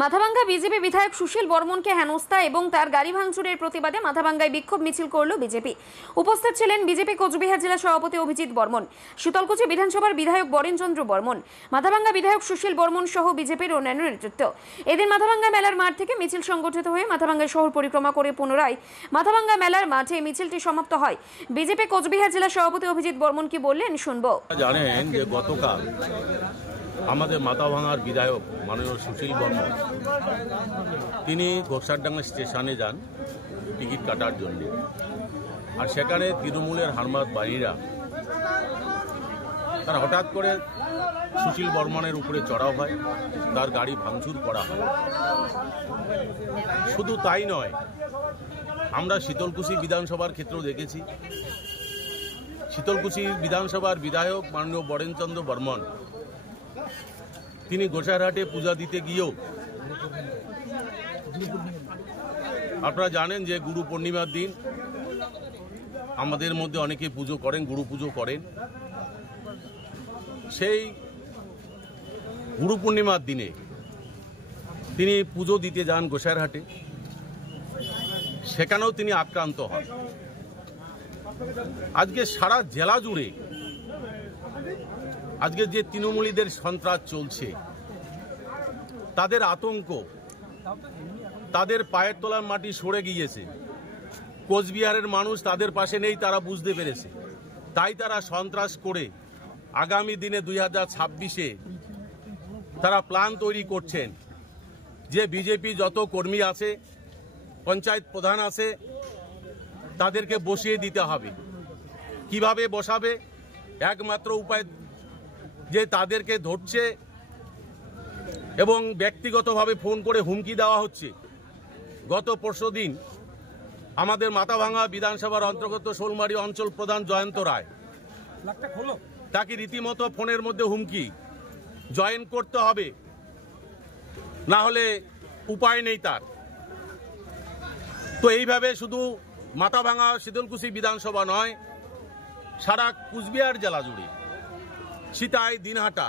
Mathabhanga BJP বিধায়ক সুশীল বর্মনকে হেনস্থা এবং তার গাড়ি ভাঙচুরের প্রতিবাদে মাথাভাঙ্গায় বিক্ষোভ মিছিল করল বিজেপি। উপস্থিত ছিলেন বিজেপি কোচবিহার জেলা সভাপতি অভিজিৎ বর্মন, শীতলকুচি বিধানসভার বিধায়ক বরেনচন্দ্র বর্মন, মাথাভাঙ্গা বিধায়ক সুশীল বর্মন সহ বিজেপির অন্যান্য নেতৃত্ব। এদিন মাথাভাঙ্গা মেলার মাঠ থেকে মিছিল সংগঠিত হয়ে মাথাভাঙ্গা শহর পরিক্রমা করে পুনরায় মাথাভাঙ্গা মেলার মাঠে মিছিলটি সমাপ্ত হয়। বিজেপি কোচবিহার জেলা সভাপতি অভিজিৎ বর্মন কি বললেন শুনবো। জানেন যে গতকাল আমাদের মাথাভাঙ্গার বিধায়ক মাননীয় সুশীল বর্মন তিনি গোসারডাঙ্গা স্টেশনে যান টিকিট কাটার জন্য, আর সেখানে তৃণমূলের হারমাত বাহিনীরা তার হঠাৎ করে সুশীল বর্মনের উপরে চড়াও হয়, তার গাড়ি ভাঙচুর করা হয়। শুধু তাই নয়, আমরা শীতলকুচি বিধানসভার ক্ষেত্রেও দেখেছি। শীতলকুচি বিধানসভার বিধায়ক মাননীয় বরেনচন্দ্র বর্মন তিনি গোসাইরহাটে পূজা দিতে গিয়েও, আপনারা জানেন যে গুরু পূর্ণিমার দিন আমাদের মধ্যে অনেকে পুজো করেন, গুরু পুজো করেন। সেই গুরু পূর্ণিমার দিনে তিনি পুজো দিতে যান গোসাইরহাটে, সেখানেও তিনি আক্রান্ত হন। আজকে সারা জেলা জুড়ে আজকে যে তৃণমূলীদের সন্ত্রাস চলছে, তাদের আতঙ্ক, তাদের পায়ের তলার মাটি সরে গিয়েছে। কোচবিহারের মানুষ তাদের পাশে নেই, তারা বুঝতে পেরেছে। তাই তারা সন্ত্রাস করে আগামী দিনে 2026-এ তারা প্ল্যান তৈরি করছেন যে বিজেপি যত কর্মী আছে, পঞ্চায়েত প্রধান আছে, তাদেরকে বসিয়ে দিতে হবে। কিভাবে বসাবে? একমাত্র উপায় যে তাদেরকে ধরছে এবং ব্যক্তিগতভাবে ফোন করে হুমকি দেওয়া হচ্ছে। গত পরশুদিন আমাদের মাথাভাঙ্গা বিধানসভার অন্তর্গত শোলমারি অঞ্চল প্রধান জয়ন্ত রায়, তাকে রীতিমতো ফোনের মধ্যে হুমকি, জয়েন করতে হবে, না হলে উপায় নেই তার। তো এইভাবে শুধু মাথাভাঙ্গা শীতলকুচি বিধানসভা নয়, সারা কুচবিহার জেলা জুড়ে, সিতাই, দিনহাটা